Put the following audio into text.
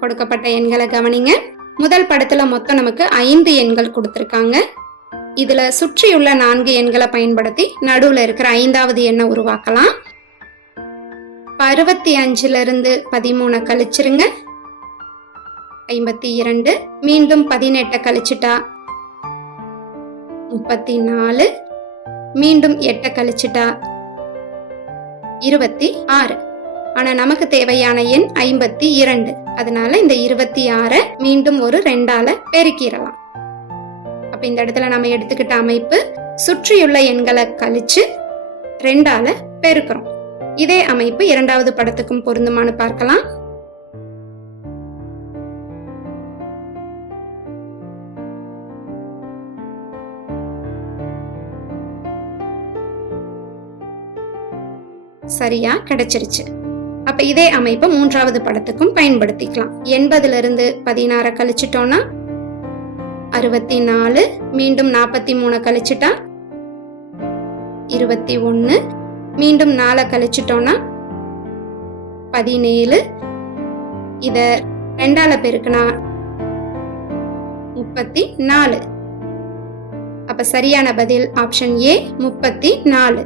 கொடுக்கப்பட்ட எண்களை கவனிங்க. முதல் படத்துல மொத்தம் நமக்கு ஐந்து எண்கள் கொடுத்துருக்காங்க. இதுல சுற்றியுள்ள நான்கு எண்களை பயன்படுத்தி நடுவுல இருக்கிற ஐந்தாவது எண்ணை உருவாக்கலாம். அறுபத்தி அஞ்சுல இருந்து பதிமூணை கழிச்சிருங்க. ஐம்பத்தி இரண்டு மீண்டும் பதினெட்டை கழிச்சிட்டா முப்பத்தி நாலு மீண்டும் எட்டை கழிச்சிட்டா இருபத்தி ஆறு. ஆனா நமக்கு தேவையான எண் ஐம்பத்தி இரண்டு. அதனால இந்த இருபத்தி ஆறை மீண்டும் ஒரு ரெண்டால பெருக்கிடலாம். அப்ப இந்த இடத்துல நம்ம எடுத்துக்கிட்ட அமைப்பு சுற்றியுள்ள எண்களை கழிச்சு ரெண்டால பெருக்கிறோம். இதே அமைப்பு இரண்டாவது படத்துக்கும் பொருந்துமான்னு பார்க்கலாம். சரியா கிடைச்சிருச்சு. அப்ப இதே அமைப்பை மூன்றாவது படத்துக்கும் பயன்படுத்திக்கலாம். எண்பதுல இருந்து பதினாறை கழிச்சிட்டோம்னா அறுபத்தி நாலு மீண்டும் நாற்பத்தி மூணு கழிச்சிட்டா இருபத்தி ஒன்று மீண்டும் நாலை கழிச்சிட்டோம்னா பதினேழு. இத ரெண்டால பெருக்குனா முப்பத்தி நாலு அப்ப சரியான பதில் ஆப்ஷன் ஏ முப்பத்தி நாலு